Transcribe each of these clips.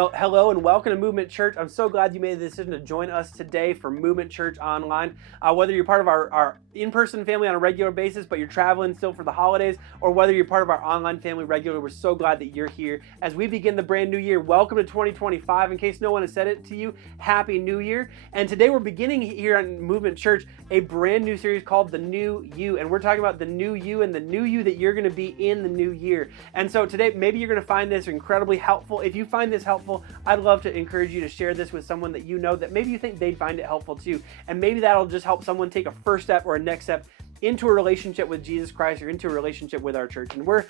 Well, hello and welcome to Movement Church. I'm so glad you made the decision to join us today for Movement Church Online. Whether you're part of our in-person family on a regular basis, but you're traveling still for the holidays, or whether you're part of our online family regularly, we're so glad that you're here as we begin the brand new year. Welcome to 2025. In case no one has said it to you, Happy New Year. And today we're beginning here on Movement Church a brand new series called The New You. And we're talking about the new you and the new you that you're going to be in the new year. And so today, maybe you're going to find this incredibly helpful. If you find this helpful, I'd love to encourage you to share this with someone that you know that maybe you think they'd find it helpful too. And maybe that'll just help someone take a first step or a next step into a relationship with Jesus Christ or into a relationship with our church. And we're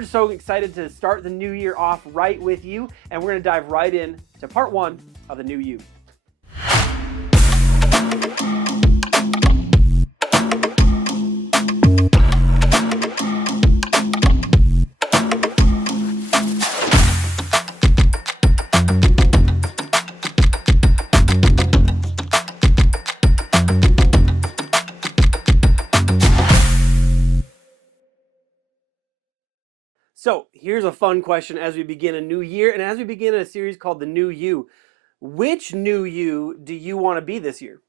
just so excited to start the new year off right with you. And we're going to dive right in to part one of the new you. So here's a fun question as we begin a new year and as we begin a series called The New You. Which new you do you want to be this year?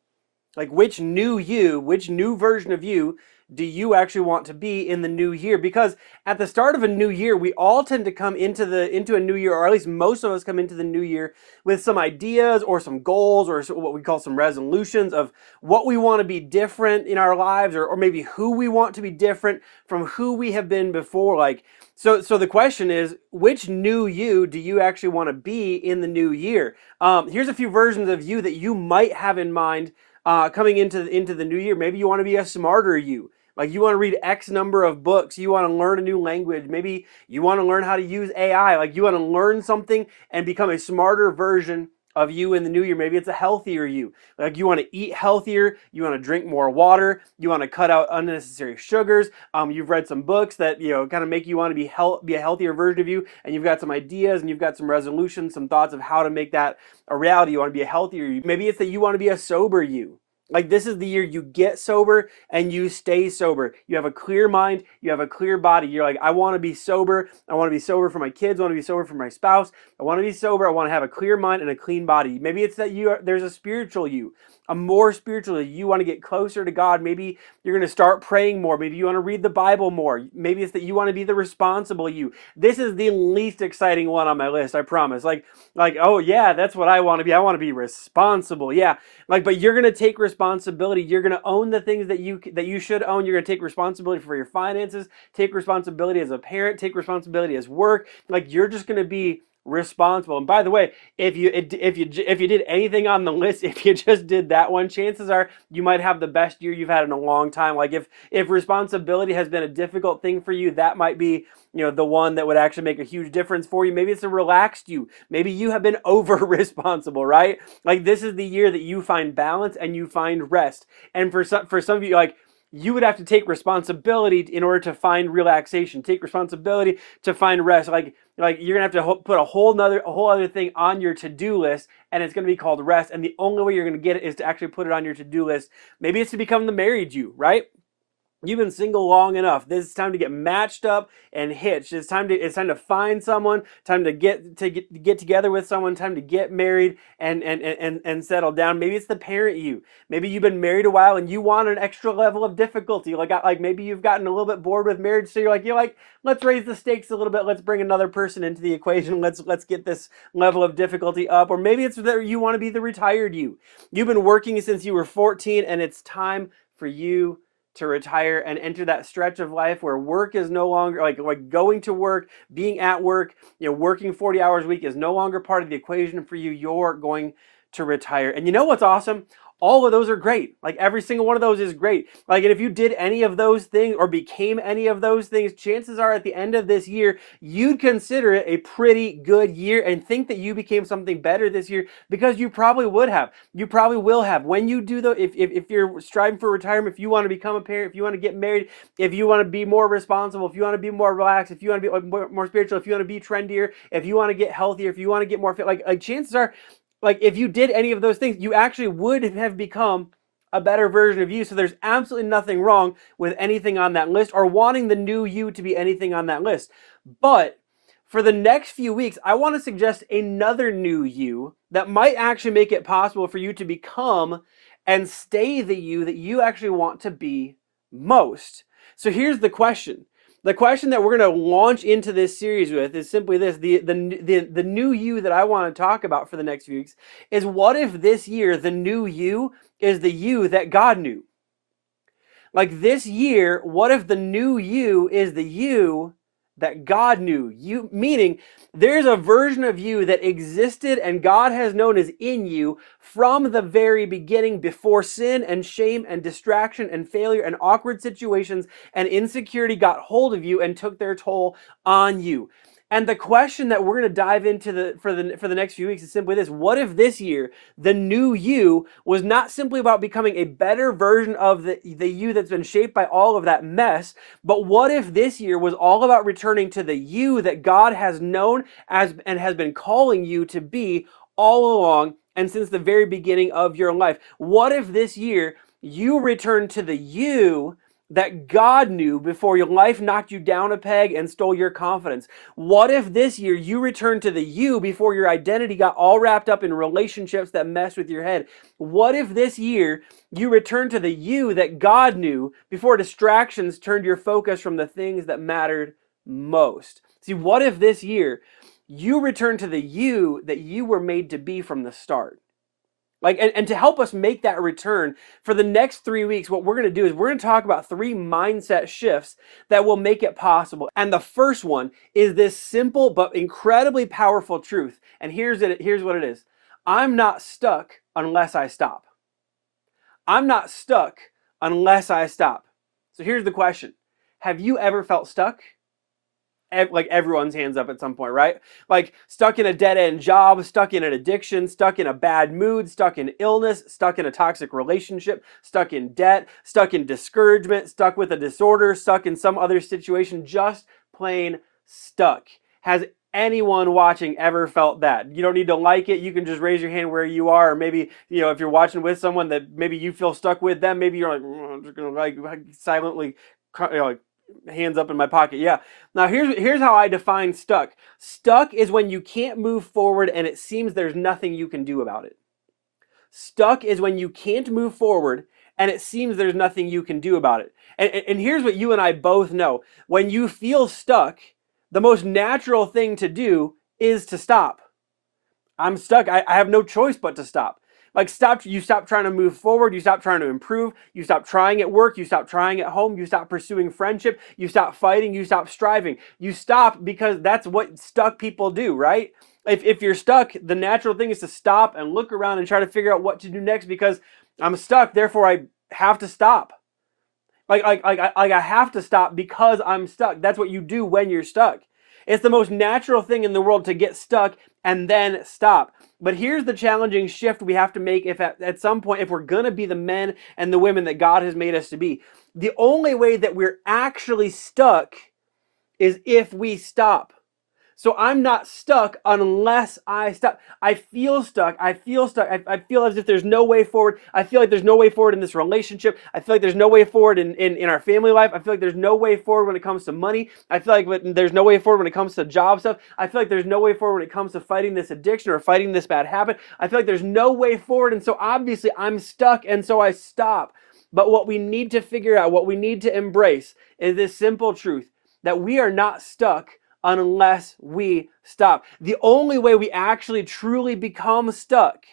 Like which new you, which new version of you do you actually want to be in the new year? Because at the start of a new year, we all tend to come into a new year, or at least most of us come into the new year with some ideas or some goals or what we call some resolutions of what we want to be different in our lives, or maybe who we want to be different from who we have been before. So the question is, which new you do you actually want to be in the new year? Here's a few versions of you that you might have in mind coming into the new year. Maybe you want to be a smarter you. Like you want to read X number of books. You want to learn a new language. Maybe you want to learn how to use AI. Like you want to learn something and become a smarter version of you in the new year. Maybe it's a healthier you. Like you want to eat healthier. You want to drink more water. You want to cut out unnecessary sugars. You've read some books that kind of make you want to be a healthier version of you, and you've got some ideas and you've got some resolutions, some thoughts of how to make that a reality. You want to be a healthier you. Maybe it's that you want to be a sober you. Like this is the year you get sober and you stay sober. You have a clear mind, you have a clear body. You're like, I want to be sober. I want to be sober for my kids. I want to be sober for my spouse. I want to be sober. I want to have a clear mind and a clean body. Maybe it's that there's a spiritual you, a more spiritual you. You want to get closer to God. Maybe you're going to start praying more. Maybe you want to read the Bible more. Maybe it's that you want to be the responsible you. This is the least exciting one on my list, I promise. Like, oh yeah, that's what I want to be. I want to be responsible. Yeah. But you're going to take responsibility. You're going to own the things that you should own. You're going to take responsibility for your finances, take responsibility as a parent, take responsibility as work. Like you're just going to be responsible. And by the way, if you did anything on the list, if you just did that one, chances are you might have the best year you've had in a long time. Like if responsibility has been a difficult thing for you, that might be the one that would actually make a huge difference for you. Maybe it's a relaxed you. Maybe you have been over responsible, right? Like this is the year that you find balance and you find rest. And for some of you, like you would have to take responsibility in order to find relaxation, take responsibility to find rest. Like you're gonna have to put a whole other thing on your to-do list, and it's gonna be called rest. And the only way you're gonna get it is to actually put it on your to-do list. Maybe it's to become the married you, right? You've been single long enough. This is time to get matched up and hitched. It's time to find someone, time to get together with someone, time to get married and settle down. Maybe it's the parent you. Maybe you've been married a while and you want an extra level of difficulty. Like maybe you've gotten a little bit bored with marriage, so you're like, let's raise the stakes a little bit. Let's bring another person into the equation. Let's get this level of difficulty up. Or maybe it's that you want to be the retired you. You've been working since you were 14 and it's time for you to retire and enter that stretch of life where work is no longer like going to work, being at work, working 40 hours a week is no longer part of the equation for you. You're going to retire. And you know what's awesome? All of those are great. Like every single one of those is great. Like, and if you did any of those things or became any of those things, chances are at the end of this year, you'd consider it a pretty good year and think that you became something better this year, because you probably would have. You probably will have. When you do if you're striving for retirement, if you want to become a parent, if you want to get married, if you want to be more responsible, if you want to be more relaxed, if you want to be more spiritual, if you want to be trendier, if you want to get healthier, if you want to get more fit, like chances are, like if you did any of those things, you actually would have become a better version of you. So there's absolutely nothing wrong with anything on that list or wanting the new you to be anything on that list. But For the next few weeks, I want to suggest another new you that might actually make it possible for you to become and stay the you that you actually want to be most. So here's the question. The question that we're going to launch into this series with is simply this. The new you that I want to talk about for the next few weeks is, what if this year the new you is the you that God knew? Like this year, what if the new you is the you that God knew? You, meaning there's a version of you that existed and God has known is in you from the very beginning, before sin and shame and distraction and failure and awkward situations and insecurity got hold of you and took their toll on you. And the question that we're going to dive into for the next few weeks is simply this. What if this year the new you was not simply about becoming a better version of the you that's been shaped by all of that mess, but what if this year was all about returning to the you that God has known as and has been calling you to be all along and since the very beginning of your life? What if this year you return to the you that God knew before your life knocked you down a peg and stole your confidence? What if this year you return to the you before your identity got all wrapped up in relationships that messed with your head? What if this year you return to the you that God knew before distractions turned your focus from the things that mattered most? See, what if this year you return to the you that you were made to be from the start? Like, and to help us make that return for the next 3 weeks, what we're going to do is we're going to talk about 3 mindset shifts that will make it possible. And the first one is this simple but incredibly powerful truth. And here's what it is. I'm not stuck unless I stop. I'm not stuck unless I stop. So here's the question. Have you ever felt stuck? Like everyone's hands up at some point, right? Like stuck in a dead-end job, stuck in an addiction, stuck in a bad mood, stuck in illness, stuck in a toxic relationship, stuck in debt, stuck in discouragement, stuck with a disorder, stuck in some other situation, just plain stuck. Has anyone watching ever felt that? You don't need to like it. You can just raise your hand where you are. Or maybe, if you're watching with someone that maybe you feel stuck with them, maybe you're like, I'm just going to like silently, like, hands up in my pocket. Yeah. Now here's how I define stuck. Stuck is when you can't move forward and it seems there's nothing you can do about it. Stuck is when you can't move forward and it seems there's nothing you can do about it. And here's what you and I both know. When you feel stuck, the most natural thing to do is to stop. I'm stuck. I have no choice but to stop. Like you stop trying to move forward, you stop trying to improve, you stop trying at work, you stop trying at home, you stop pursuing friendship, you stop fighting, you stop striving. You stop because that's what stuck people do, right? If you're stuck, the natural thing is to stop and look around and try to figure out what to do next because I'm stuck, therefore I have to stop. Like I have to stop because I'm stuck. That's what you do when you're stuck. It's the most natural thing in the world to get stuck and then stop. But here's the challenging shift we have to make if at some point, if we're going to be the men and the women that God has made us to be. The only way that we're actually stuck is if we stop. So I'm not stuck unless I stop. I feel stuck. I feel as if there's no way forward. I feel like there's no way forward in this relationship. I feel like there's no way forward in our family life. I feel like there's no way forward when it comes to money. I feel like there's no way forward when it comes to job stuff. I feel like there's no way forward when it comes to fighting this addiction or fighting this bad habit. I feel like there's no way forward. And so obviously I'm stuck and so I stop. But what we need to figure out, what we need to embrace is this simple truth that we are not stuck unless we stop. The only way we actually truly become stuck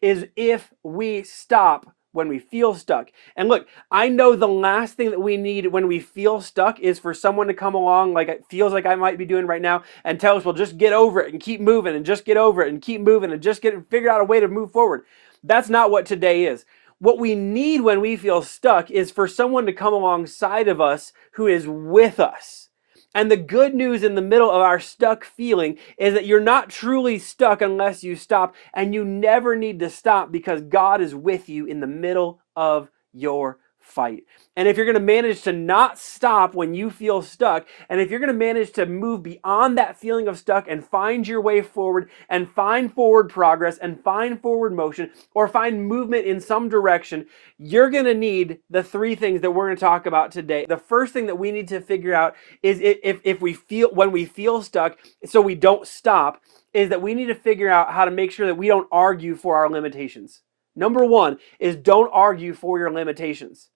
is if we stop when we feel stuck. And look, I know the last thing that we need when we feel stuck is for someone to come along like it feels like I might be doing right now and tell us, well, just get over it and keep moving and just get over it and keep moving and just figure out a way to move forward. That's not what today is. What we need when we feel stuck is for someone to come alongside of us who is with us. And the good news in the middle of our stuck feeling is that you're not truly stuck unless you stop, and you never need to stop because God is with you in the middle of your fight. And if you're going to manage to not stop when you feel stuck, and if you're going to manage to move beyond that feeling of stuck and find your way forward and find forward progress and find forward motion or find movement in some direction, you're going to need the three things that we're going to talk about today. The first thing that we need to figure out is if we feel, when we feel stuck, so we don't stop, is that we need to figure out how to make sure that we don't argue for our limitations. Number one is don't argue for your limitations.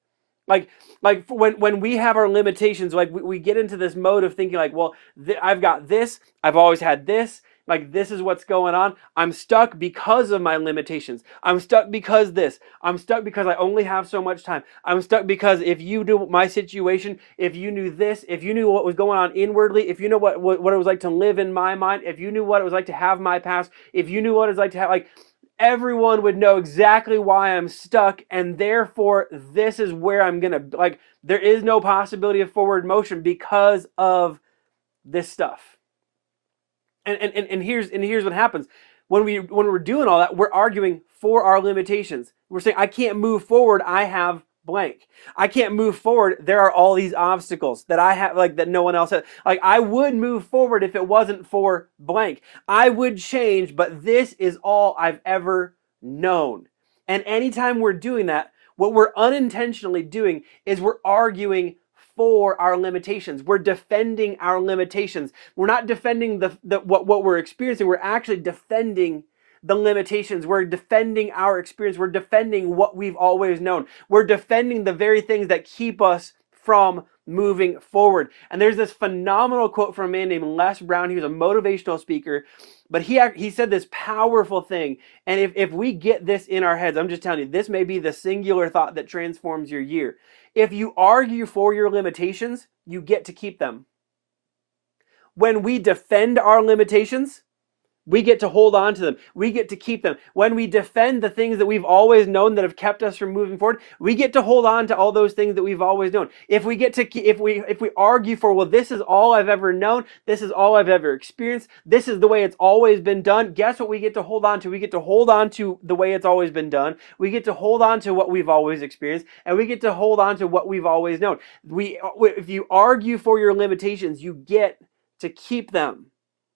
Like when we have our limitations, like we get into this mode of thinking like, well, I've got this, I've always had this, like this is what's going on. I'm stuck because of my limitations. I'm stuck because this. I'm stuck because I only have so much time. I'm stuck because if you knew my situation, if you knew this, if you knew what was going on inwardly, if you know what it was like to live in my mind, if you knew what it was like to have my past, if you knew what it was like to have, like, everyone would know exactly why I'm stuck, and therefore this is where I'm gonna, like, there is no possibility of forward motion because of this stuff. And here's what happens when we're doing all that. We're arguing for our limitations. We're saying I can't move forward, I have blank. I can't move forward, there are all these obstacles that I have, like, that no one else has. Like, I would move forward if it wasn't for blank. I would change, but this is all I've ever known. And anytime we're doing that, what we're unintentionally doing is we're arguing for our limitations. We're defending our limitations. We're not defending what we're experiencing. We're actually defending the limitations. We're defending our experience. We're defending what we've always known. We're defending the very things that keep us from moving forward. And there's this phenomenal quote from a man named Les Brown. He was a motivational speaker, but he said this powerful thing. And if we get this in our heads, I'm just telling you, this may be the singular thought that transforms your year. If you argue for your limitations, you get to keep them. When we defend our limitations, we get to hold on to them. We get to keep them. When we defend the things that we've always known that have kept us from moving forward, we get to hold on to all those things that we've always known. If we argue for, well, this is all I've ever known, this is all I've ever experienced, this is the way it's always been done, guess what we get to hold on to? We get to hold on to the way it's always been done. We get to hold on to what we've always experienced, and we get to hold on to what we've always known. If you argue for your limitations, you get to keep them.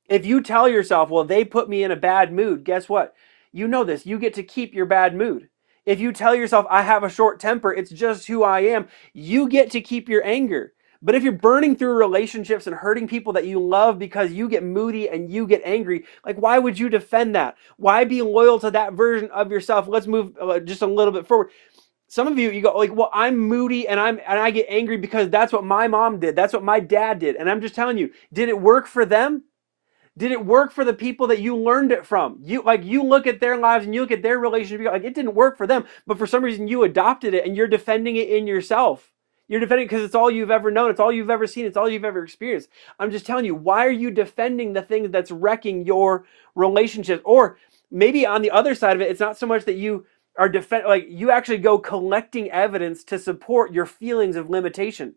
If you tell yourself, well, they put me in a bad mood, guess what? You know this. You get to keep your bad mood. If you tell yourself, I have a short temper, it's just who I am, you get to keep your anger. But if you're burning through relationships and hurting people that you love because you get moody and you get angry, like, why would you defend that? Why be loyal to that version of yourself? Let's move just a little bit forward. Some of you go like, well, I'm moody and I get angry because that's what my mom did. That's what my dad did. And I'm just telling you, did it work for them? Did it work for the people that you learned it from? You look at their lives and you look at their relationship, like, it didn't work for them, but for some reason you adopted it and you're defending it in yourself. You're defending it because it's all you've ever known, it's all you've ever seen, it's all you've ever experienced. I'm just telling you, why are you defending the things that's wrecking your relationships? Or maybe on the other side of it, it's not so much that you are you actually go collecting evidence to support your feelings of limitation.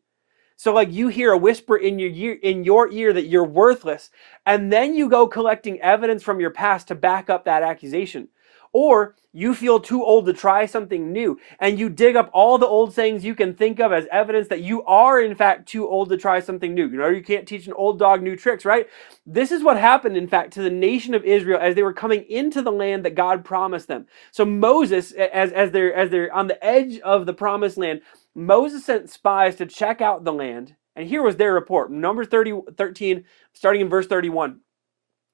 So like you hear a whisper in your ear that you're worthless, and then you go collecting evidence from your past to back up that accusation. Or you feel too old to try something new, and you dig up all the old sayings you can think of as evidence that you are in fact too old to try something new. You know, you can't teach an old dog new tricks, right? This is what happened, in fact, to the nation of Israel as they were coming into the land that God promised them. So Moses, as they're on the edge of the promised land, Moses sent spies to check out the land, and here was their report. Numbers 13, starting in verse 31.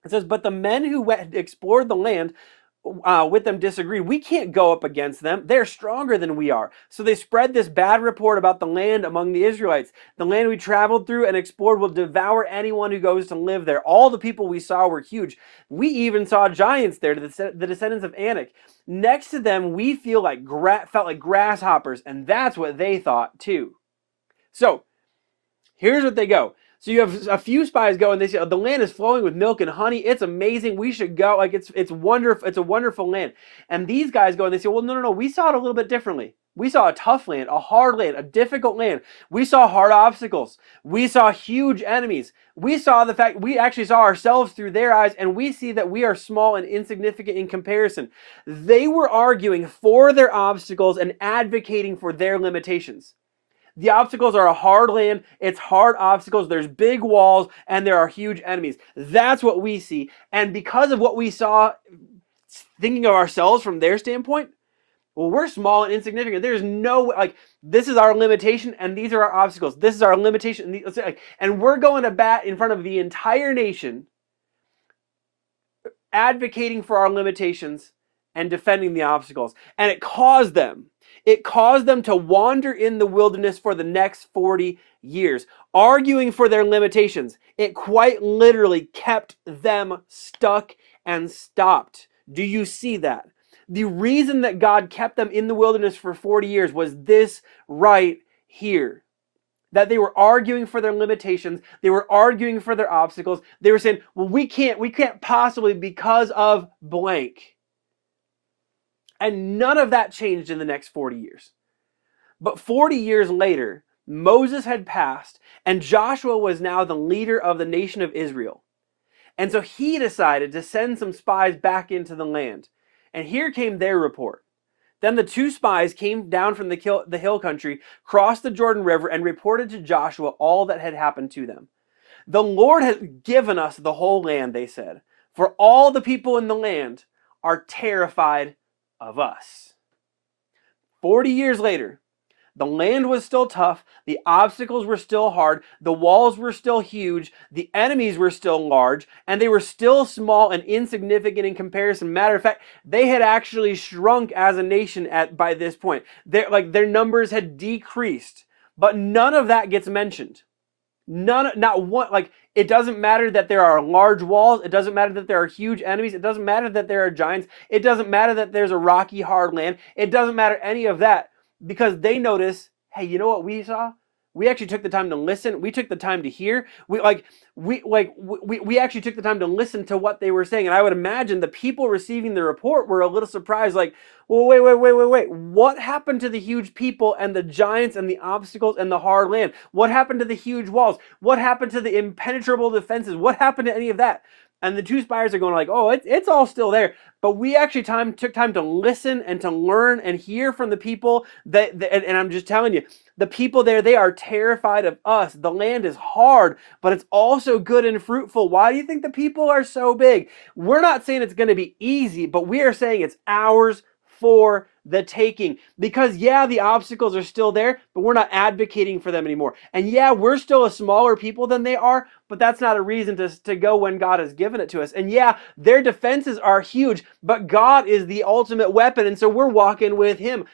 It says, but the men who explored the land with them disagreed. We can't go up against them. They're stronger than we are. So they spread this bad report about the land among the Israelites. The land we traveled through and explored will devour anyone who goes to live there. All the people we saw were huge. We even saw giants there, the descendants of Anak. Next to them, we felt like grasshoppers, and that's what they thought too. So here's what they go. So you have a few spies go and they say, oh, the land is flowing with milk and honey. It's amazing. We should go. Like it's wonderful. It's a wonderful land. And these guys go and they say, well, no. We saw it a little bit differently. We saw a tough land, a hard land, a difficult land. We saw hard obstacles. We saw huge enemies. We saw the fact we actually saw ourselves through their eyes, and we see that we are small and insignificant in comparison. They were arguing for their obstacles and advocating for their limitations. The obstacles are a hard land, it's hard obstacles, there's big walls, and there are huge enemies. That's what we see. And because of what we saw, thinking of ourselves from their standpoint, well, we're small and insignificant. There's no, like, this is our limitation, and these are our obstacles. This is our limitation, and we're going to bat in front of the entire nation, advocating for our limitations and defending the obstacles. And it caused them to wander in the wilderness for the next 40 years, arguing for their limitations. It quite literally kept them stuck and stopped. Do you see that? The reason that God kept them in the wilderness for 40 years was this right here. That they were arguing for their limitations. They were arguing for their obstacles. They were saying, well, we can't possibly because of blank. And none of that changed in the next 40 years. But 40 years later, Moses had passed, and Joshua was now the leader of the nation of Israel. And so he decided to send some spies back into the land. And here came their report. Then the two spies came down from the hill country, crossed the Jordan River, and reported to Joshua all that had happened to them. The Lord has given us the whole land, they said, for all the people in the land are terrified of us. 40 years later, the land was still tough, the obstacles were still hard, the walls were still huge, the enemies were still large, and they were still small and insignificant in comparison. Matter of fact, they had actually shrunk as a nation by this point. Their numbers had decreased, but none of that gets mentioned. Not one, it doesn't matter that there are large walls. It doesn't matter that there are huge enemies. It doesn't matter that there are giants. It doesn't matter that there's a rocky, hard land. It doesn't matter any of that, because they notice, hey, you know what we saw? We actually took the time to listen. We took the time to hear. We actually took the time to listen to what they were saying. And I would imagine the people receiving the report were a little surprised, like, well, wait. What happened to the huge people and the giants and the obstacles and the hard land? What happened to the huge walls? What happened to the impenetrable defenses? What happened to any of that? And the two spies are going like, oh, it's all still there. But we actually took time to listen and to learn and hear from the people and I'm just telling you, the people there, they are terrified of us. The land is hard, but it's also good and fruitful. Why do you think the people are so big? We're not saying it's going to be easy, but we are saying it's ours for the taking. Because yeah, the obstacles are still there, but we're not advocating for them anymore. And yeah, we're still a smaller people than they are, but that's not a reason to go when God has given it to us. And yeah, their defenses are huge, but God is the ultimate weapon, and so we're walking with him.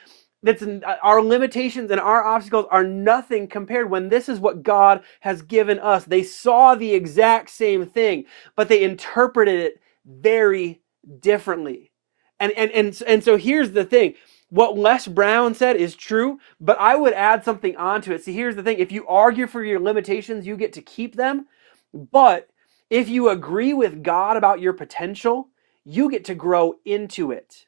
Our limitations and our obstacles are nothing compared when this is what God has given us. They saw the exact same thing, but they interpreted it very differently. And so here's the thing. What Les Brown said is true, but I would add something onto it. See, here's the thing. If you argue for your limitations, you get to keep them. But if you agree with God about your potential, you get to grow into it.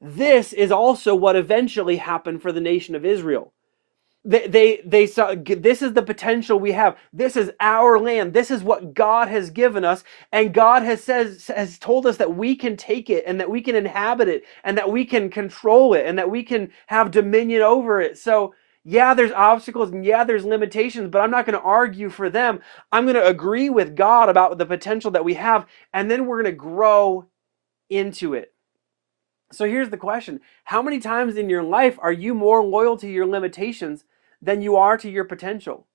This is also what eventually happened for the nation of Israel. They saw, this is the potential we have. This is our land. This is what God has given us. And God has told us that we can take it and that we can inhabit it and that we can control it and that we can have dominion over it. So yeah, there's obstacles and yeah, there's limitations, but I'm not going to argue for them. I'm going to agree with God about the potential that we have, and then we're going to grow into it. So here's the question. How many times in your life are you more loyal to your limitations than you are to your potential?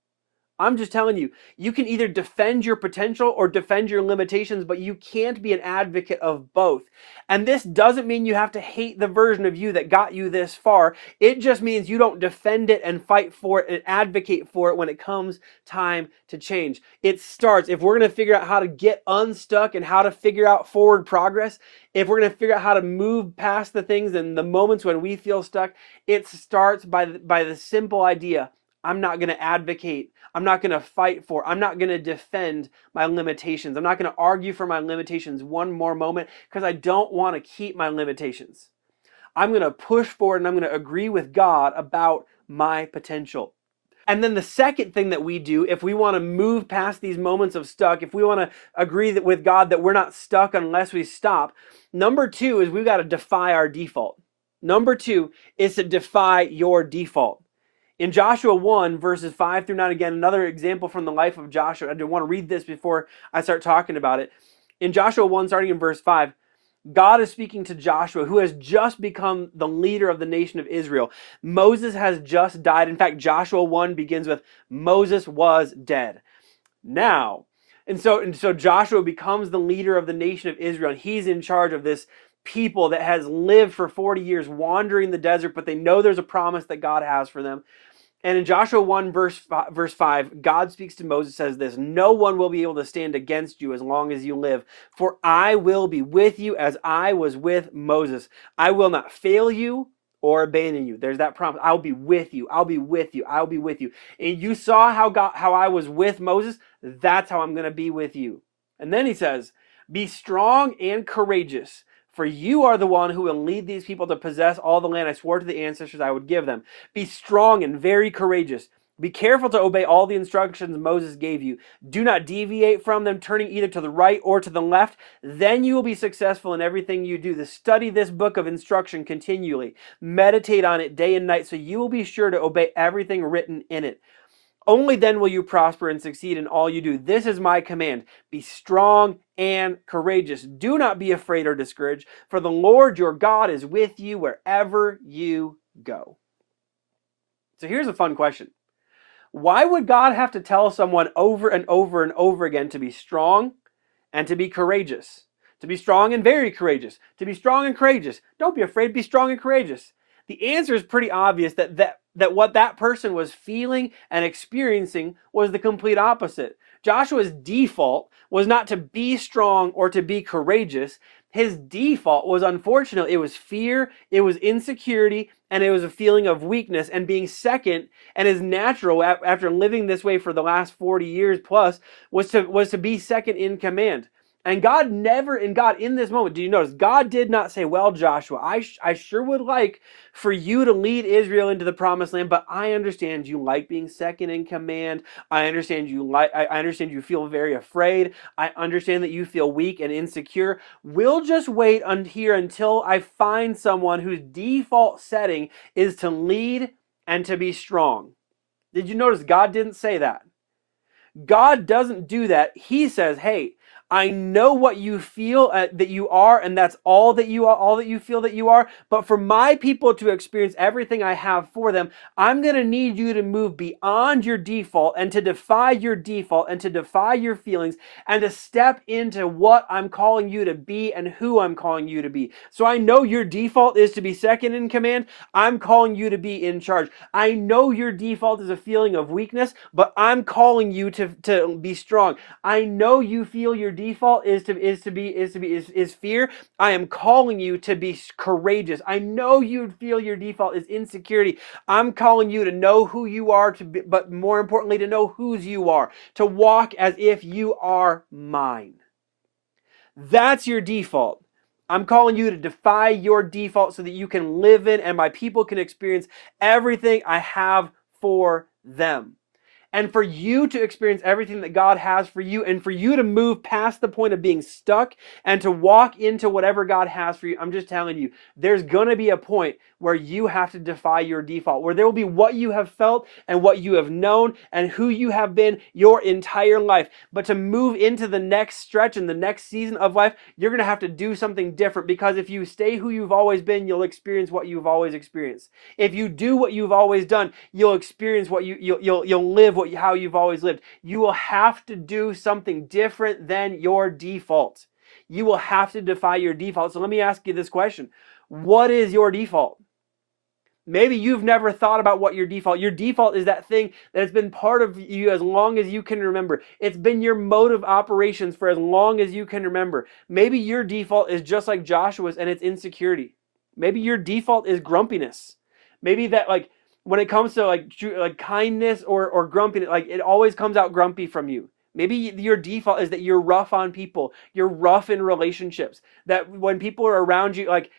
I'm just telling you, you can either defend your potential or defend your limitations, but you can't be an advocate of both. And this doesn't mean you have to hate the version of you that got you this far. It just means you don't defend it and fight for it and advocate for it when it comes time to change. It starts, if we're going to figure out how to get unstuck and how to figure out forward progress, if we're going to figure out how to move past the things and the moments when we feel stuck, it starts by the simple idea I'm not going to advocate. I'm not going to fight for. I'm not going to defend my limitations. I'm not going to argue for my limitations one more moment because I don't want to keep my limitations. I'm going to push forward and I'm going to agree with God about my potential. And then the second thing that we do, if we want to move past these moments of stuck, if we want to agree with God that we're not stuck unless we stop, number two is we've got to defy our default. Number two is to defy your default. In Joshua 1, verses 5 through 9, again, another example from the life of Joshua. I do want to read this before I start talking about it. In Joshua 1, starting in verse 5, God is speaking to Joshua, who has just become the leader of the nation of Israel. Moses has just died. In fact, Joshua 1 begins with, Moses was dead. Now, and so Joshua becomes the leader of the nation of Israel, and he's in charge of this people that has lived for 40 years wandering the desert, but they know there's a promise that God has for them. And in Joshua 1, verse 5, God speaks to Moses, says this, no one will be able to stand against you as long as you live, for I will be with you as I was with Moses. I will not fail you or abandon you. There's that promise. I'll be with you. I'll be with you. I'll be with you. And you saw how I was with Moses. That's how I'm going to be with you. And then he says, be strong and courageous, for you are the one who will lead these people to possess all the land I swore to the ancestors I would give them. Be strong and very courageous. Be careful to obey all the instructions Moses gave you. Do not deviate from them, turning either to the right or to the left. Then you will be successful in everything you do. Study this book of instruction continually. Meditate on it day and night, so you will be sure to obey everything written in it. Only then will you prosper and succeed in all you do. This is my command. Be strong and courageous. Do not be afraid or discouraged, for the Lord your God is with you wherever you go. So here's a fun question. Why would God have to tell someone over and over and over again to be strong and to be courageous? To be strong and very courageous. To be strong and courageous. Don't be afraid, be strong and courageous. The answer is pretty obvious that what that person was feeling and experiencing was the complete opposite. Joshua's default was not to be strong or to be courageous. His default was, unfortunately, it was fear, it was insecurity, and it was a feeling of weakness and being second. And his natural, after living this way for the last 40 years plus, was to be second in command. And God in this moment, do you notice, God did not say, well, Joshua, I sure would like for you to lead Israel into the promised land, but I understand you like being second in command. I understand you feel very afraid. I understand that you feel weak and insecure. We'll just wait here until I find someone whose default setting is to lead and to be strong. Did you notice God didn't say that? God doesn't do that. He says, hey, I know what you feel that you are, and that's all that you are, all that you feel that you are. But for my people to experience everything I have for them, I'm going to need you to move beyond your default and to defy your default and to defy your feelings and to step into what I'm calling you to be and who I'm calling you to be. So I know your default is to be second in command. I'm calling you to be in charge. I know your default is a feeling of weakness, but I'm calling you to be strong. I know you feel your default is fear. I am calling you to be courageous. I know you feel your default is insecurity. I'm calling you to know who you are, but more importantly, to know whose you are, to walk as if you are mine. That's your default. I'm calling you to defy your default so that you can live in and my people can experience everything I have for them. And for you to experience everything that God has for you, and for you to move past the point of being stuck and to walk into whatever God has for you, I'm just telling you, there's going to be a point where you have to defy your default, where there will be what you have felt and what you have known and who you have been your entire life. But to move into the next stretch and the next season of life, you're going to have to do something different, because if you stay who you've always been, you'll experience what you've always experienced. If you do what you've always done, you'll experience what you'll live how you've always lived. You will have to do something different than your default. You will have to defy your default. So let me ask you this question. What is your default? Maybe you've never thought about what your default is, that thing that has been part of you as long as you can remember. It's been your mode of operations for as long as you can remember. Maybe your default is just like Joshua's, and it's insecurity. Maybe your default is grumpiness. Maybe that when it comes to like kindness or grumpiness, like it always comes out grumpy from you. Maybe your default is that you're rough on people. You're rough in relationships. That when people are around you, like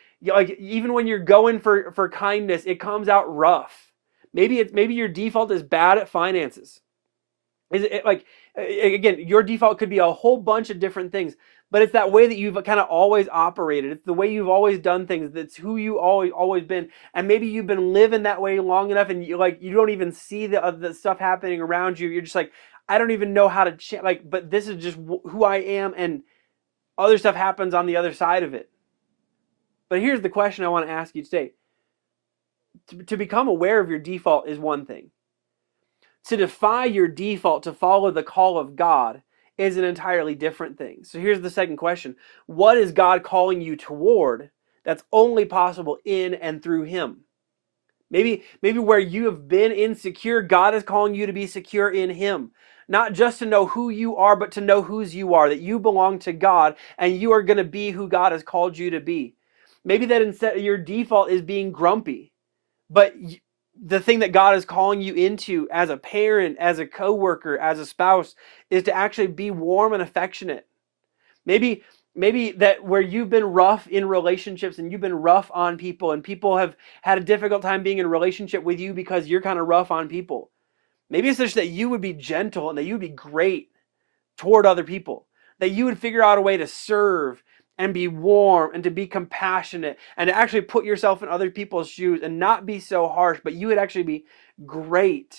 even when you're going for kindness, it comes out rough. Maybe your default is bad at finances. Is it like, again, your default could be a whole bunch of different things, but it's that way that you've kind of always operated. It's the way you've always done things. That's who you always been. And maybe you've been living that way long enough, and you don't even see the stuff happening around you. You're just like, I don't even know how to like, but this is just who I am, and other stuff happens on the other side of it. But here's the question I want to ask you today. To become aware of your default is one thing. To defy your default to follow the call of God is an entirely different thing. So here's the second question. What is God calling you toward that's only possible in and through Him? Maybe where you have been insecure, God is calling you to be secure in Him. Not just to know who you are, but to know whose you are, that you belong to God and you are going to be who God has called you to be. Maybe that instead your default is being grumpy, but the thing that God is calling you into as a parent, as a coworker, as a spouse, is to actually be warm and affectionate. Maybe that where you've been rough in relationships and you've been rough on people and people have had a difficult time being in a relationship with you because you're kind of rough on people. Maybe it's just that you would be gentle and that you would be great toward other people, that you would figure out a way to serve and be warm and to be compassionate and to actually put yourself in other people's shoes and not be so harsh, but you would actually be great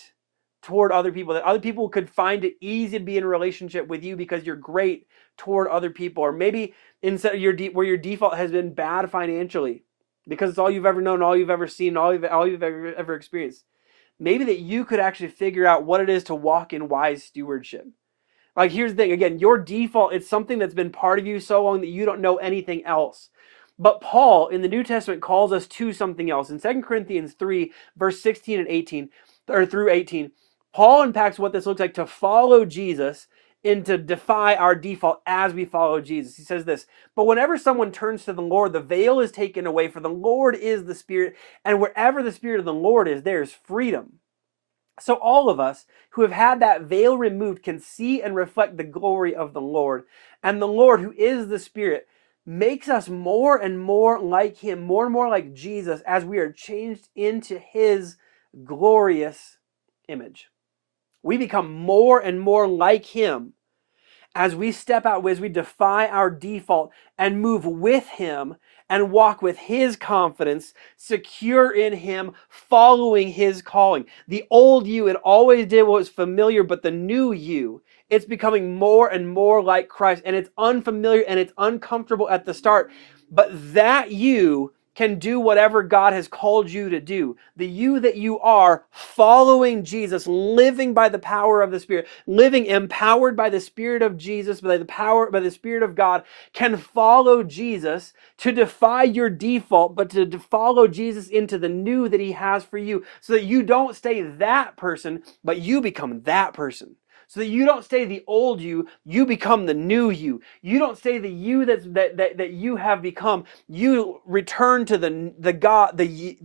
toward other people, that other people could find it easy to be in a relationship with you because you're great toward other people. Or maybe instead of where your default has been bad financially because it's all you've ever known, all you've ever seen, all you've ever experienced. Maybe that you could actually figure out what it is to walk in wise stewardship. Like, here's the thing. Again, your default, it's something that's been part of you so long that you don't know anything else. But Paul in the New Testament calls us to something else. In 2 Corinthians 3, verse 16 and 18, or through 18, Paul unpacks what this looks like to follow Jesus and to defy our default as we follow Jesus. He says this, but whenever someone turns to the Lord, the veil is taken away, for the Lord is the Spirit, and wherever the Spirit of the Lord is, there is freedom. So all of us who have had that veil removed can see and reflect the glory of the Lord. And the Lord, who is the Spirit, makes us more and more like Him, more and more like Jesus, as we are changed into His glorious image. We become more and more like Him as we step out, as we defy our default and move with Him and walk with His confidence, secure in Him, following His calling. The old you, it always did what was familiar, but the new you, it's becoming more and more like Christ, and it's unfamiliar and it's uncomfortable at the start, but that you can do whatever God has called you to do. The you that you are, following Jesus, living by the power of the Spirit, living empowered by the Spirit of Jesus, by the Spirit of God, can follow Jesus to defy your default, but to follow Jesus into the new that He has for you, so that you don't stay that person, but you become that person. So that you don't stay the old you, you become the new you. You don't stay the you that you have become. You return to the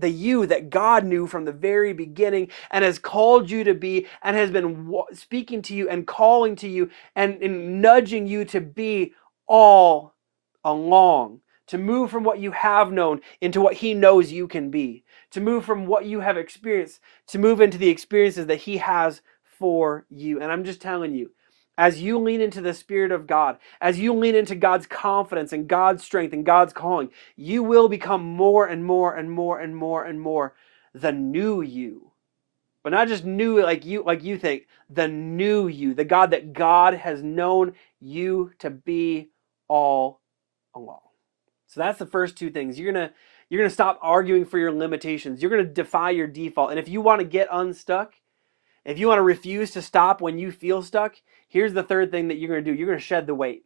you that God knew from the very beginning and has called you to be, and has been speaking to you and calling to you and nudging you to be all along. To move from what you have known into what He knows you can be. To move from what you have experienced to move into the experiences that He has for you. And I'm just telling you, as you lean into the Spirit of God, as you lean into God's confidence and God's strength and God's calling, you will become more and more and more and more and more the new you. But not just new like you think, the new you, the God that God has known you to be all along. So that's the first two things. You're gonna stop arguing for your limitations. You're gonna defy your default. And if you want to get unstuck, if you want to refuse to stop when you feel stuck, here's the third thing that you're going to do. You're going to shed the weight.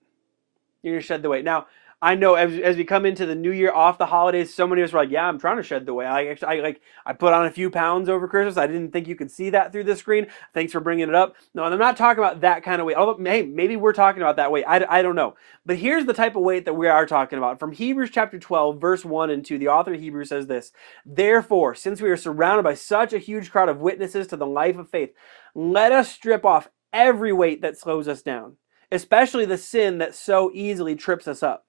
You're going to shed the weight. Now, I know as we come into the new year off the holidays, so many of us are like, yeah, I'm trying to shed the weight. I put on a few pounds over Christmas. I didn't think you could see that through the screen. Thanks for bringing it up. No, and I'm not talking about that kind of weight. Although, hey, maybe we're talking about that weight. I don't know. But here's the type of weight that we are talking about. From Hebrews chapter 12, verse 1 and 2, the author of Hebrews says this: Therefore, since we are surrounded by such a huge crowd of witnesses to the life of faith, let us strip off every weight that slows us down, especially the sin that so easily trips us up.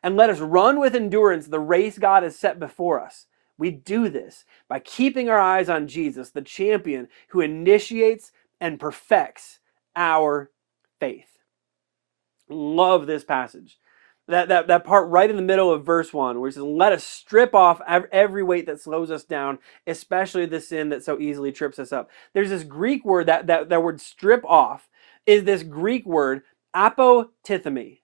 And let us run with endurance the race God has set before us. We do this by keeping our eyes on Jesus, the champion who initiates and perfects our faith. Love this passage. That part right in the middle of verse 1 where it says, let us strip off every weight that slows us down, especially the sin that so easily trips us up. There's this Greek word, that word strip off is this Greek word apotithemi.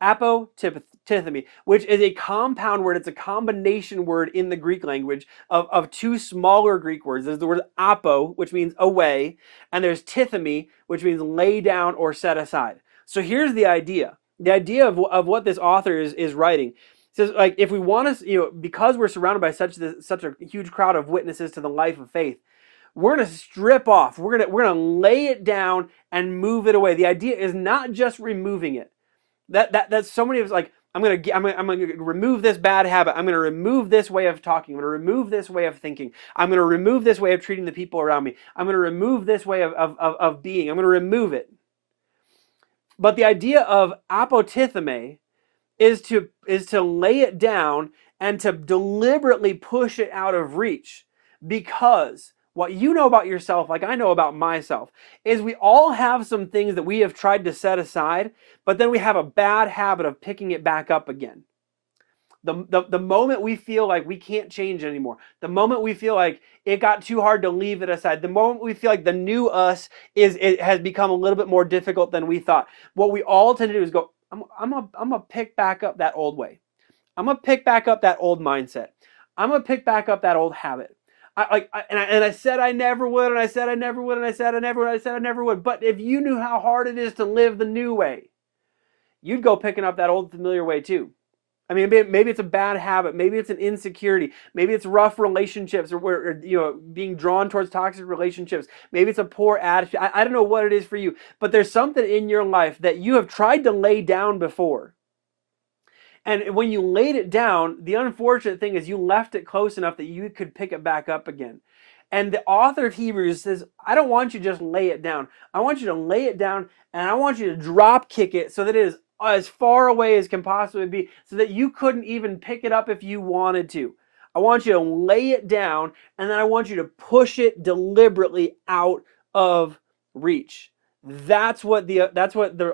Apotithemi, which is a compound word. It's a combination word in the Greek language of two smaller Greek words. There's the word apo, which means away, and there's tithemi, which means lay down or set aside. So here's the idea. The idea of what this author is writing. It says, like, if we want to, because we're surrounded by such a huge crowd of witnesses to the life of faith, we're going to strip off. We're going to lay it down and move it away. The idea is not just removing it. That's so many of us like, I'm going to remove this bad habit. I'm going to remove this way of talking. I'm going to remove this way of thinking. I'm going to remove this way of treating the people around me. I'm going to remove this way of being. I'm going to remove it. But the idea of apotithemi is to lay it down and to deliberately push it out of reach. Because what you know about yourself, like I know about myself, is we all have some things that we have tried to set aside, but then we have a bad habit of picking it back up again. The moment we feel like we can't change anymore, the moment we feel like it got too hard to leave it aside, the moment we feel like the new us it has become a little bit more difficult than we thought, what we all tend to do is go, I'm gonna pick back up that old way. I'm gonna pick back up that old mindset. I'm gonna pick back up that old habit. I said I never would, and I said I never would, and I said I never would, and I said I never would. But if you knew how hard it is to live the new way, you'd go picking up that old familiar way too. I mean, maybe it's a bad habit. Maybe it's an insecurity. Maybe it's rough relationships or being drawn towards toxic relationships. Maybe it's a poor attitude. I don't know what it is for you, but there's something in your life that you have tried to lay down before. And when you laid it down, the unfortunate thing is you left it close enough that you could pick it back up again. And the author of Hebrews says, I don't want you to just lay it down. I want you to lay it down and I want you to drop kick it so that it is as far away as can possibly be, so that you couldn't even pick it up if you wanted to. I want you to lay it down, and then I want you to push it deliberately out of reach. That's what the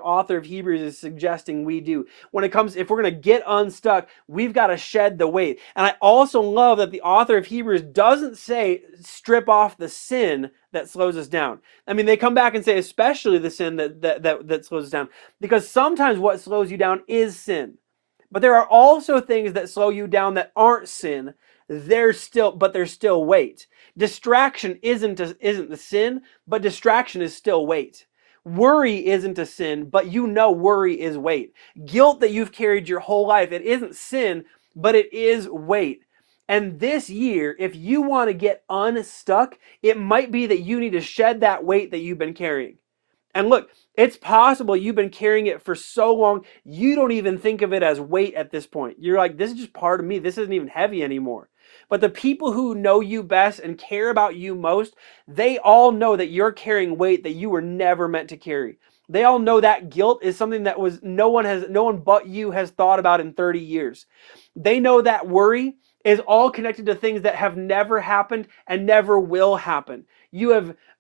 author of Hebrews is suggesting we do. When it comes, if we're going to get unstuck, we've got to shed the weight. And I also love that the author of Hebrews doesn't say strip off the sin that slows us down. I mean, they come back and say especially the sin that slows us down, because sometimes what slows you down is sin. But there are also things that slow you down that aren't sin. There's still weight. Distraction isn't the sin, but distraction is still weight. Worry isn't a sin, but worry is weight. Guilt that you've carried your whole life, it isn't sin, but it is weight. And this year, if you want to get unstuck, it might be that you need to shed that weight that you've been carrying. And look, it's possible you've been carrying it for so long, you don't even think of it as weight at this point. You're like, this is just part of me. This isn't even heavy anymore. But the people who know you best and care about you most, they all know that you're carrying weight that you were never meant to carry. They all know that guilt is something that no one but you has thought about in 30 years. They know that worry is all connected to things that have never happened and never will happen.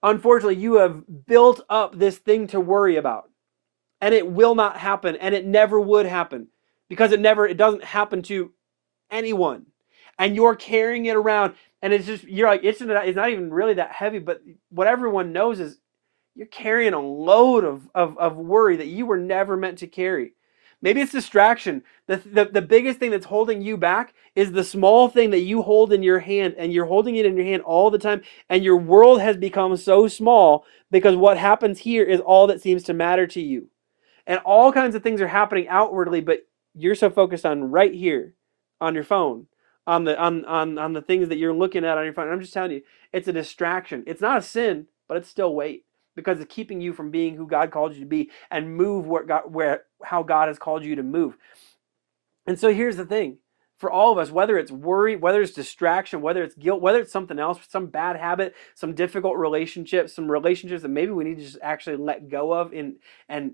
Unfortunately, you have built up this thing to worry about. And it will not happen, and it never would happen, because it doesn't happen to anyone. And you're carrying it around, and you're like, it's not even really that heavy, but what everyone knows is you're carrying a load of worry that you were never meant to carry. Maybe it's distraction. The biggest thing that's holding you back is the small thing that you hold in your hand, and you're holding it in your hand all the time, and your world has become so small because what happens here is all that seems to matter to you. And all kinds of things are happening outwardly, but You're so focused on right here, on your phone, on the things that you're looking at on your phone. I'm just telling you, it's a distraction. It's not a sin, but it's still weight because it's keeping you from being who God called you to be and move how God has called you to move. And so here's the thing. For all of us, whether it's worry, whether it's distraction, whether it's guilt, whether it's something else, some bad habit, some difficult relationships, some relationships that maybe we need to just actually let go of and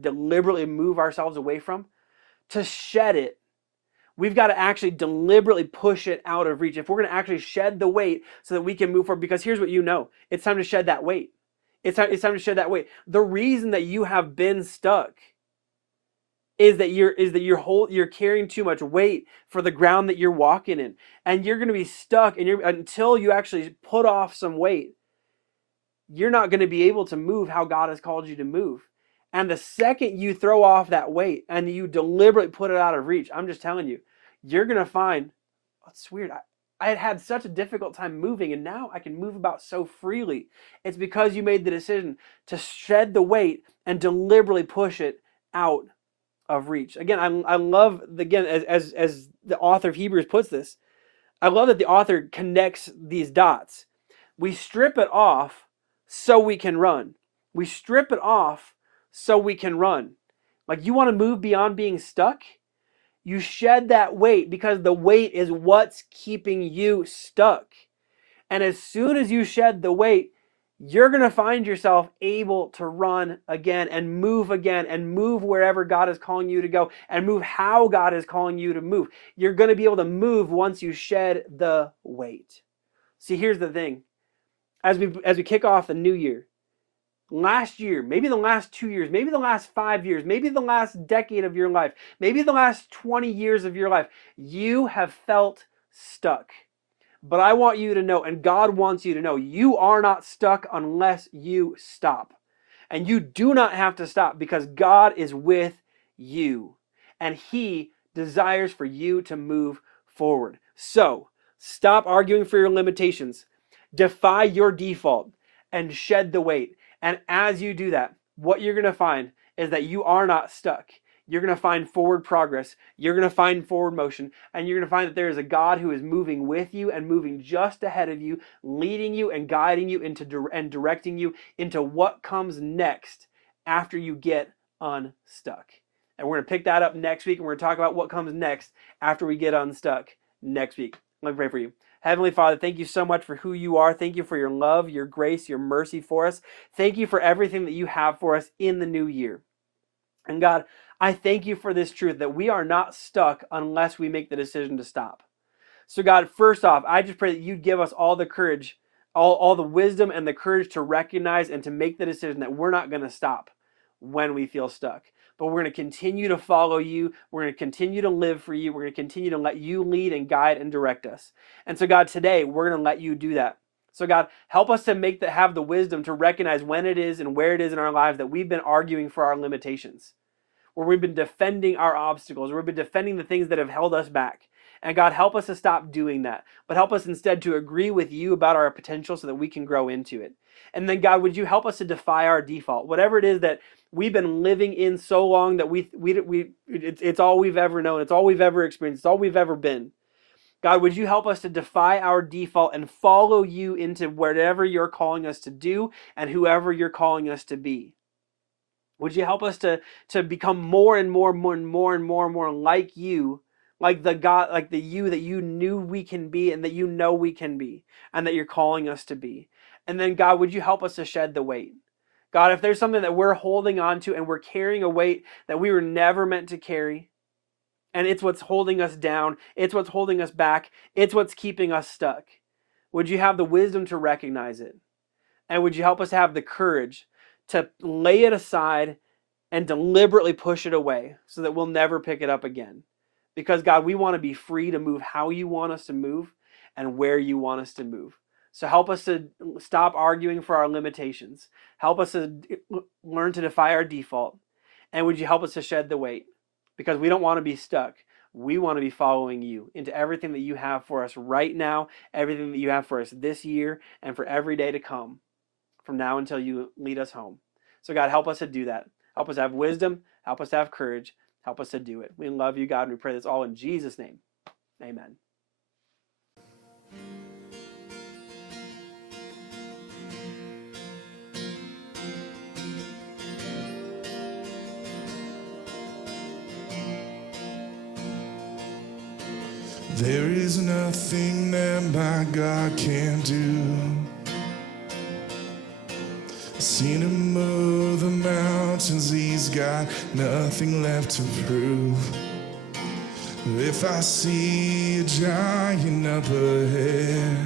deliberately move ourselves away from, to shed it, we've got to actually deliberately push it out of reach. If we're going to actually shed the weight so that we can move forward, because here's what you know, it's time to shed that weight. It's time to shed that weight. The reason that you have been stuck is that you're carrying too much weight for the ground that you're walking in, and you're going to be stuck, and until you actually put off some weight, you're not going to be able to move how God has called you to move. And the second you throw off that weight and you deliberately put it out of reach, I'm just telling you, you're going to find, oh, it's weird. I had such a difficult time moving, and now I can move about so freely. It's because you made the decision to shed the weight and deliberately push it out of reach. Again, I love, again, as the author of Hebrews puts this, I love that the author connects these dots. We strip it off so we can run. We strip it off so we can run. Like, you want to move beyond being stuck? You shed that weight, because the weight is what's keeping you stuck. And as soon as you shed the weight, you're going to find yourself able to run again and move wherever God is calling you to go and move how God is calling you to move. You're going to be able to move once you shed the weight. See, here's the thing. As we kick off the new year, last year, maybe the last 2 years, maybe the last 5 years, maybe the last decade of your life, maybe the last 20 years of your life, you have felt stuck. But I want you to know, and God wants you to know, you are not stuck unless you stop. And you do not have to stop, because God is with you. And He desires for you to move forward. So, stop arguing for your limitations. Defy your default and shed the weight. And as you do that, what you're going to find is that you are not stuck. You're going to find forward progress. You're going to find forward motion. And you're going to find that there is a God who is moving with you and moving just ahead of you, leading you and guiding you and directing you into what comes next after you get unstuck. And we're going to pick that up next week, and we're going to talk about what comes next after we get unstuck next week. Let me pray for you. Heavenly Father, thank you so much for who you are. Thank you for your love, your grace, your mercy for us. Thank you for everything that you have for us in the new year. And God, I thank you for this truth that we are not stuck unless we make the decision to stop. So God, first off, I just pray that you'd give us all the courage, all the wisdom and the courage to recognize and to make the decision that we're not going to stop when we feel stuck. But we're going to continue to follow you. We're going to continue to live for you. We're going to continue to let you lead and guide and direct us. And so God, today we're going to let you do that. So God, help us to have the wisdom to recognize when it is and where it is in our lives that we've been arguing for our limitations, where we've been defending our obstacles, where we've been defending the things that have held us back. And God, help us to stop doing that, but help us instead to agree with you about our potential so that we can grow into it. And then God, would you help us to defy our default, whatever it is that we've been living in so long that it's all we've ever known, it's all we've ever experienced, it's all we've ever been. God, would you help us to defy our default and follow you into whatever you're calling us to do and whoever you're calling us to be? Would you help us to become more and more like you, like the God, like the you that you knew we can be and that you know we can be and that you're calling us to be? And then God, would you help us to shed the weight? God, if there's something that we're holding on to and we're carrying a weight that we were never meant to carry, and it's what's holding us down, it's what's holding us back, it's what's keeping us stuck, would you have the wisdom to recognize it? And would you help us to have the courage to lay it aside and deliberately push it away so that we'll never pick it up again? Because God, we want to be free to move how you want us to move and where you want us to move. So help us to stop arguing for our limitations. Help us to learn to defy our default. And would you help us to shed the weight? Because we don't want to be stuck. We want to be following you into everything that you have for us right now, everything that you have for us this year, and for every day to come, from now until you lead us home. So God, help us to do that. Help us to have wisdom. Help us to have courage. Help us to do it. We love you, God, and we pray this all in Jesus' name. Amen. There is nothing that my God can't do. I've seen him move the mountains, he's got nothing left to prove. If I see a giant up ahead,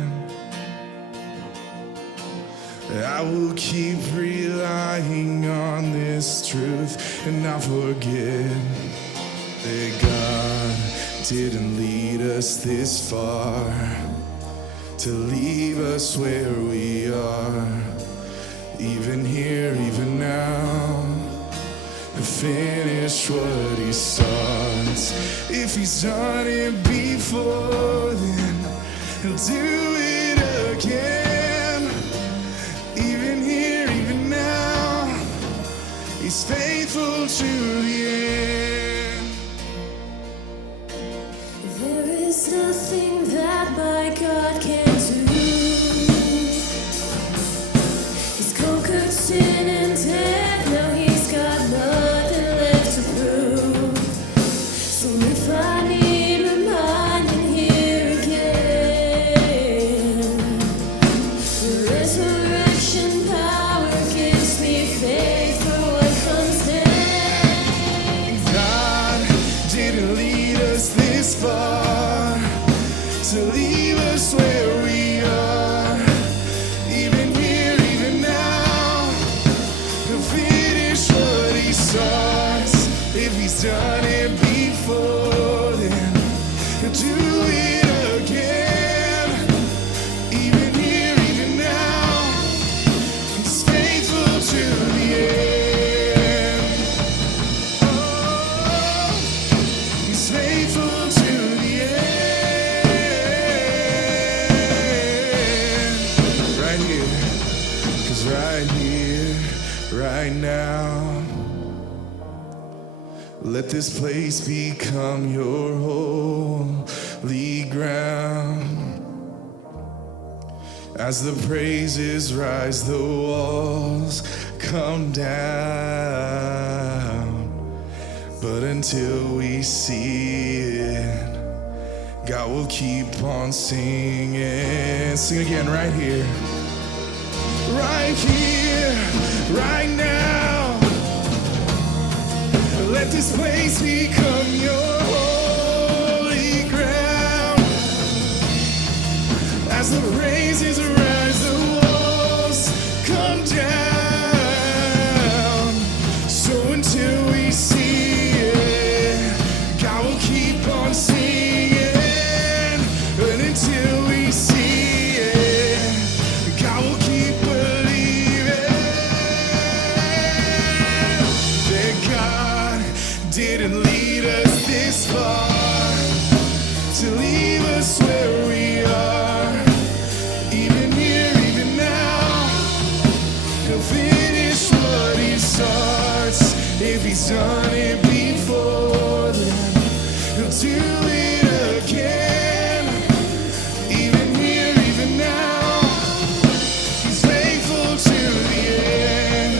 I will keep relying on this truth and not forget that God didn't lead us this far to leave us where we are. Even here, even now, to finish what he starts. If he's done it before, then he'll do it again. Even here, even now, he's faithful to the end. There is nothing that my God can't do. He's conquered sin and death, now he's got nothing left to prove. So if I need reminding here again, the resurrection power gives me faith for what comes next. God didn't lead us this far to leave us where we are. Even here, even now, he'll finish what he starts. If he's done it before, then he'll do it again. Even here, even now, he's faithful to the end. Oh, he's faithful to the end. Right here, 'cause right here, right now, let this place become your holy ground. As the praises rise, the walls come down. But until we see it, God will keep on singing. Sing again, right here. Right here, right now. Let this place become your holy ground. As the praises rise, the walls come down. So until we see it, God will keep on singing. And until we see it, God will keep believing that God didn't lead us this far to leave us where we are. Even here, even now, he'll finish what he starts. If he's done it before, then he'll do it again. Even here, even now, he's faithful to the end.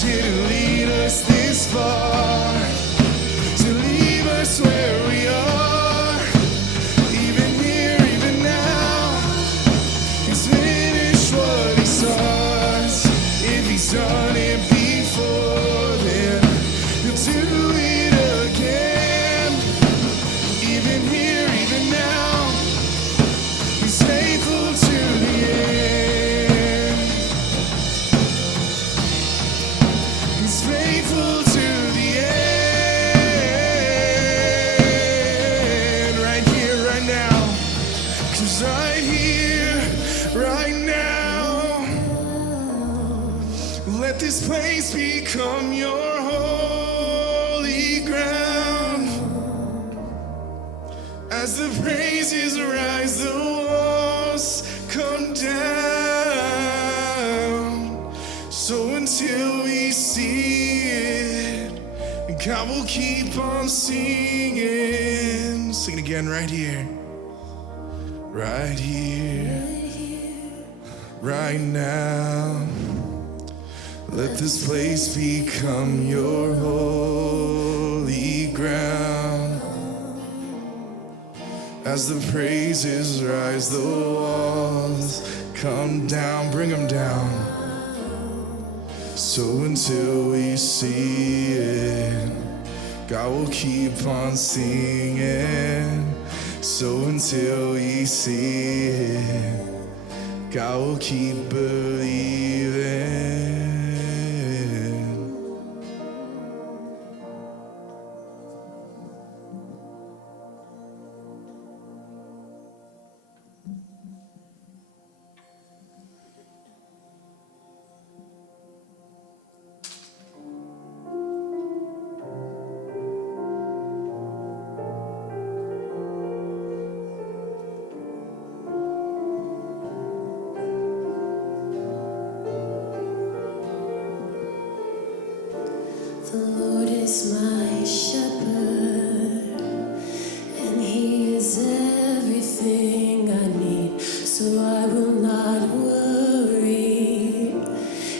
Didn't lead us this far to leave us where we are. Even here, even now, he's finished what he starts. If he's done it before, then he'll do it again. Even here, even now, he's faithful to the end. He's faithful to the end. Right here, right now. 'Cause right here, right now, let this place become your holy ground. As the praises rise, the walls come down. So until we see it, God will keep on singing. Sing it again right here. Right here. Right now. Let this place become your holy ground. As the praises rise, the walls come down, bring them down. So until we see it, God will keep on singing. So until we see it, God will keep believing. The Lord is my shepherd, and He is everything I need. So I will not worry,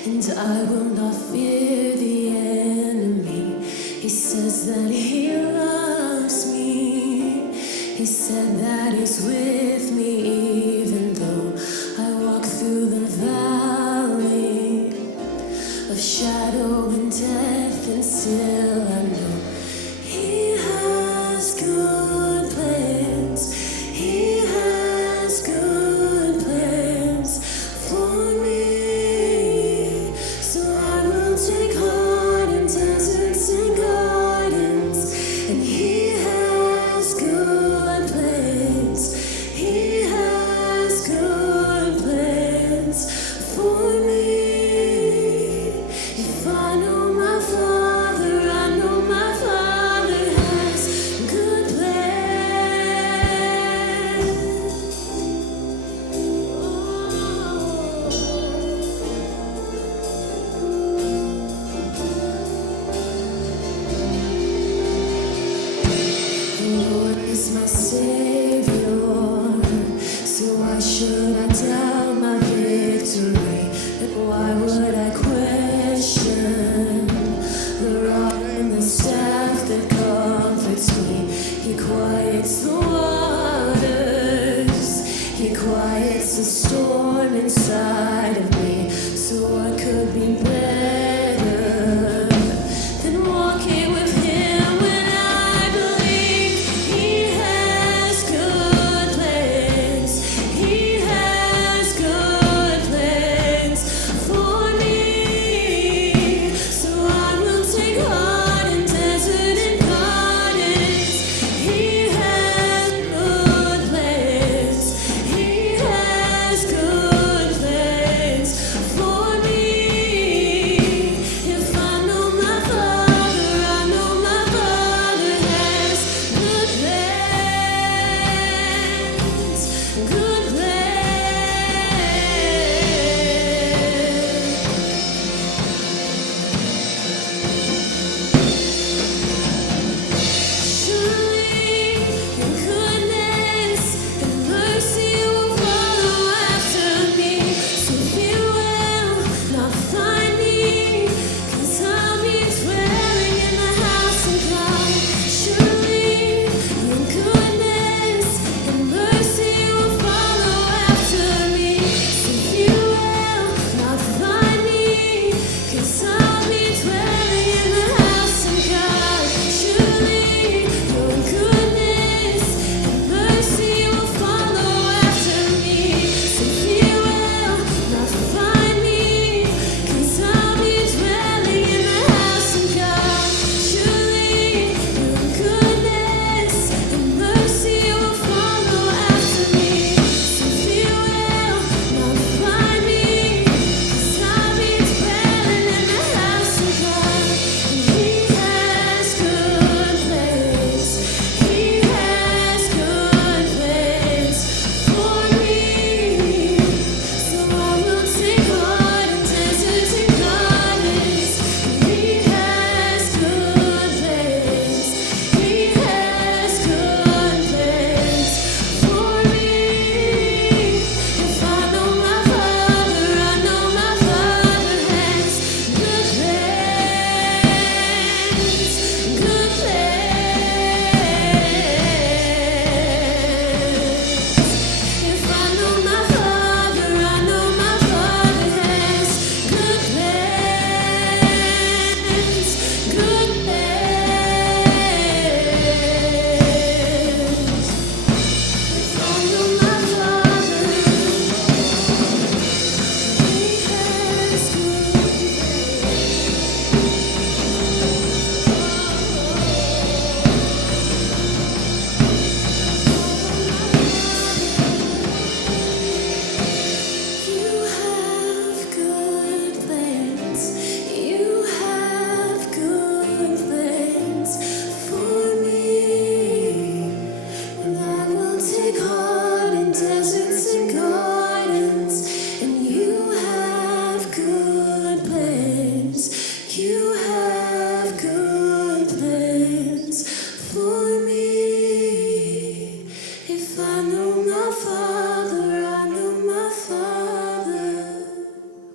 and I will not fear the enemy. He says that He loves me. He said that He's with me, even though I walk through the valley of shadow and death, and still I know He has good plans. He has good plans for me. So I will take heart in deserts and gardens, and He has good plans. He has good plans for me. If I know my Father, I know my Father has good plans. The Lord is my Savior, so why should I doubt my victory? But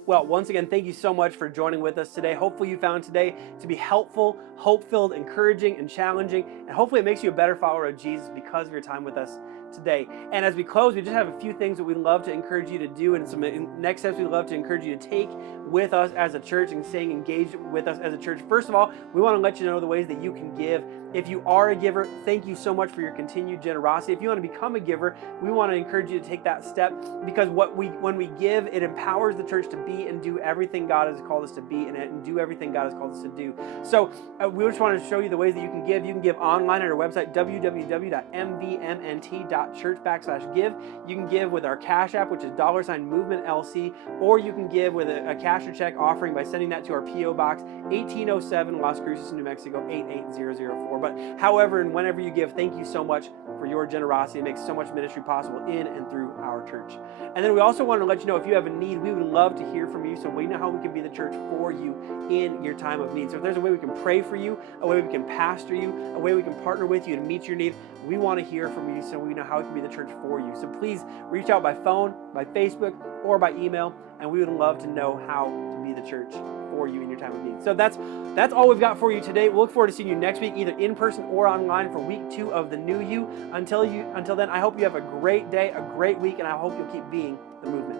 Well, once again, thank you so much for joining with us today. Hopefully you found today to be helpful, hope-filled, encouraging, and challenging, and hopefully it makes you a better follower of Jesus because of your time with us today. And as we close, we just have a few things that we'd love to encourage you to do, and some next steps we'd love to encourage you to take with us as a church and staying engaged with us as a church. First of all, we want to let you know the ways that you can give. If you are a giver, thank you so much for your continued generosity. If you want to become a giver, we want to encourage you to take that step, because when we give, it empowers the church to be and do everything God has called us to be and do everything God has called us to do. So we just want to show you the ways that you can give. You can give online at our website, www.mvmnt.church/give. You can give with our Cash App, which is $movementlc, or you can give with a cash or check offering by sending that to our P.O. Box, 1807 Las Cruces, New Mexico, 88004. But however and whenever you give, thank you so much for your generosity. It makes so much ministry possible in and through our church. And then we also want to let you know, if you have a need, we would love to hear from you, so we know how we can be the church for you in your time of need. So if there's a way we can pray for you, a way we can pastor you, a way we can partner with you to meet your need, we want to hear from you so we know how we can be the church for you. So please reach out by phone, by Facebook, or by email, and we would love to know how to be the church for you in your time of need. So that's all we've got for you today. We'll look forward to seeing you next week, either in person or online, for week 2 of the New You. Until then, I hope you have a great day, a great week, and I hope you'll keep being the movement.